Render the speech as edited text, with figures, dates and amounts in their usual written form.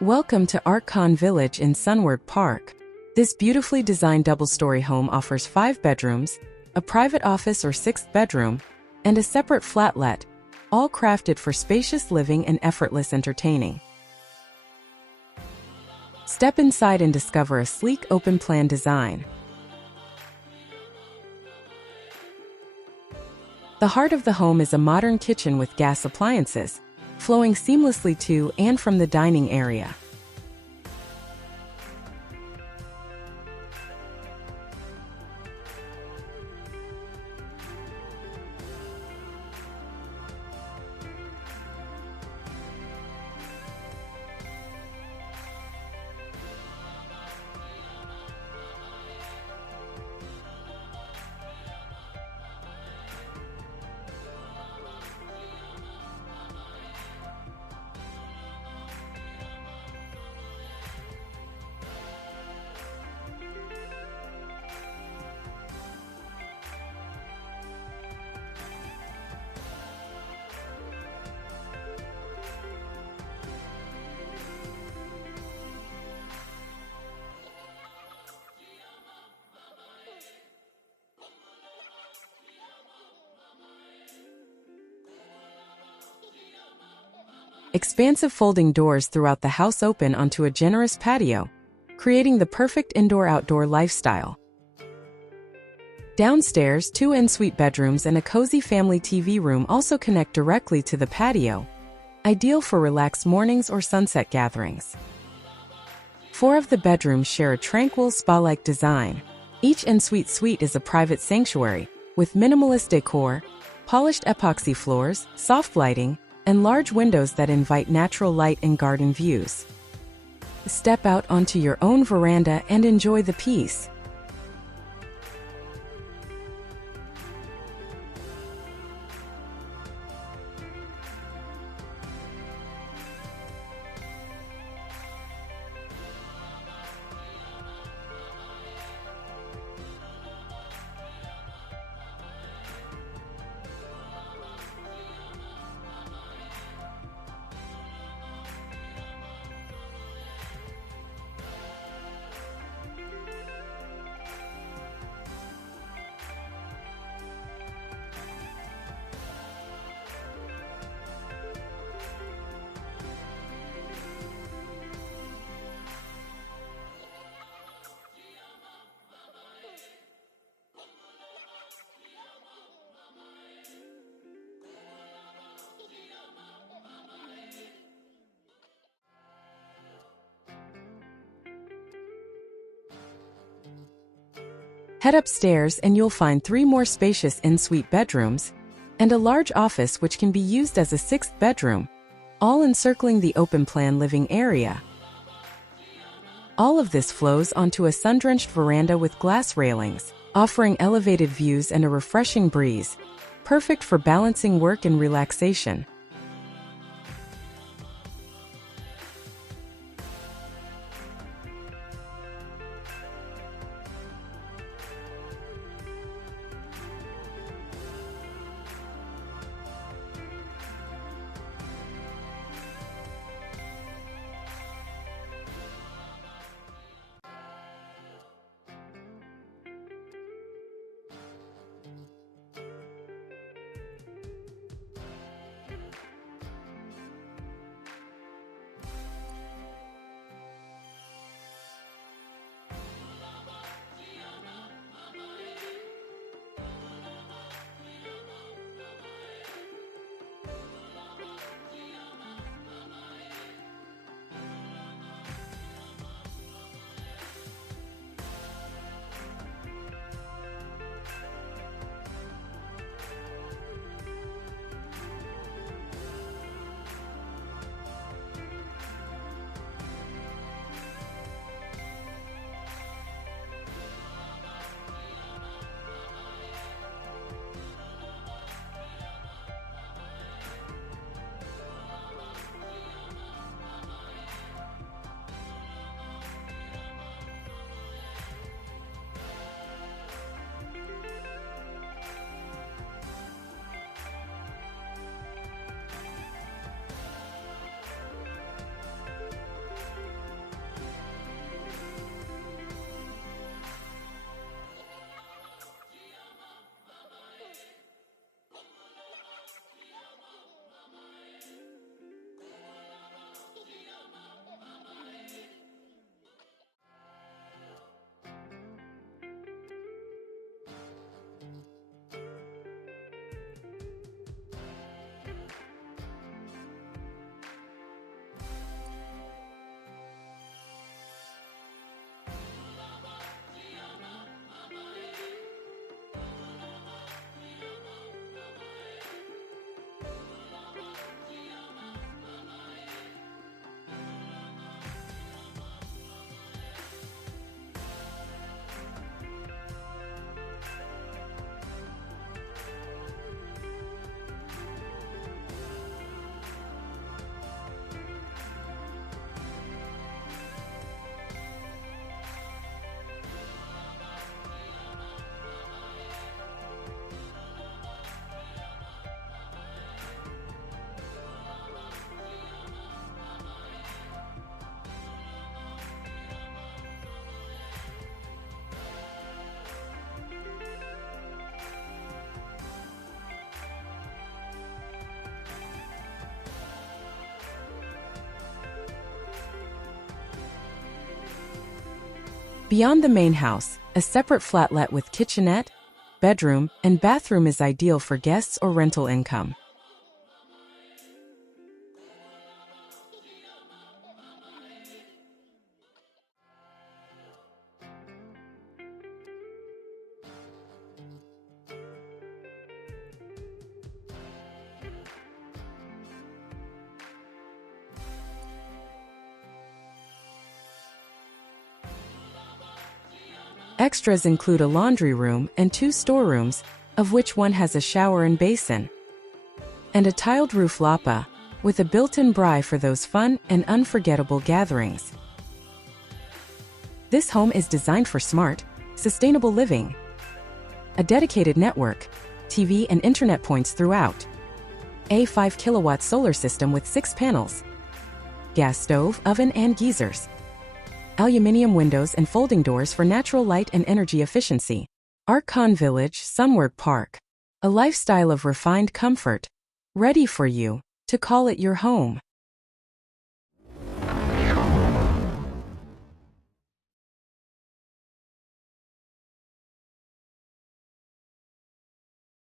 Welcome to Arckon Village in Sunward Park. This beautifully designed double-story home offers 5 bedrooms, a private office or 6th bedroom, and a separate flatlet, all crafted for spacious living and effortless entertaining. Step inside and discover a sleek open-plan design. The heart of the home is a modern kitchen with gas appliances, flowing seamlessly to and from the dining area. Expansive folding doors throughout the house open onto a generous patio, creating the perfect indoor-outdoor lifestyle. Downstairs, 2 en-suite bedrooms and a cozy family TV room also connect directly to the patio, ideal for relaxed mornings or sunset gatherings. 4 of the bedrooms share a tranquil spa-like design. Each en-suite suite is a private sanctuary, with minimalist decor, polished epoxy floors, soft lighting, and large windows that invite natural light and garden views. Step out onto your own veranda and enjoy the peace. Head upstairs and you'll find 3 more spacious en-suite bedrooms and a large office which can be used as a 6th bedroom, all encircling the open-plan living area. All of this flows onto a sun-drenched veranda with glass railings, offering elevated views and a refreshing breeze, perfect for balancing work and relaxation. Beyond the main house, a separate flatlet with kitchenette, bedroom, and bathroom is ideal for guests or rental income. Extras include a laundry room and 2 storerooms, of which one has a shower and basin, and a tiled roof Lapa, with a built-in braai for those fun and unforgettable gatherings. This home is designed for smart, sustainable living. A dedicated network, TV and internet points throughout. A 5 kilowatt solar system with 6 panels. Gas stove, oven and geysers. Aluminium windows and folding doors for natural light and energy efficiency. Arckon Village, Sunward Park. A lifestyle of refined comfort. Ready for you to call it your home.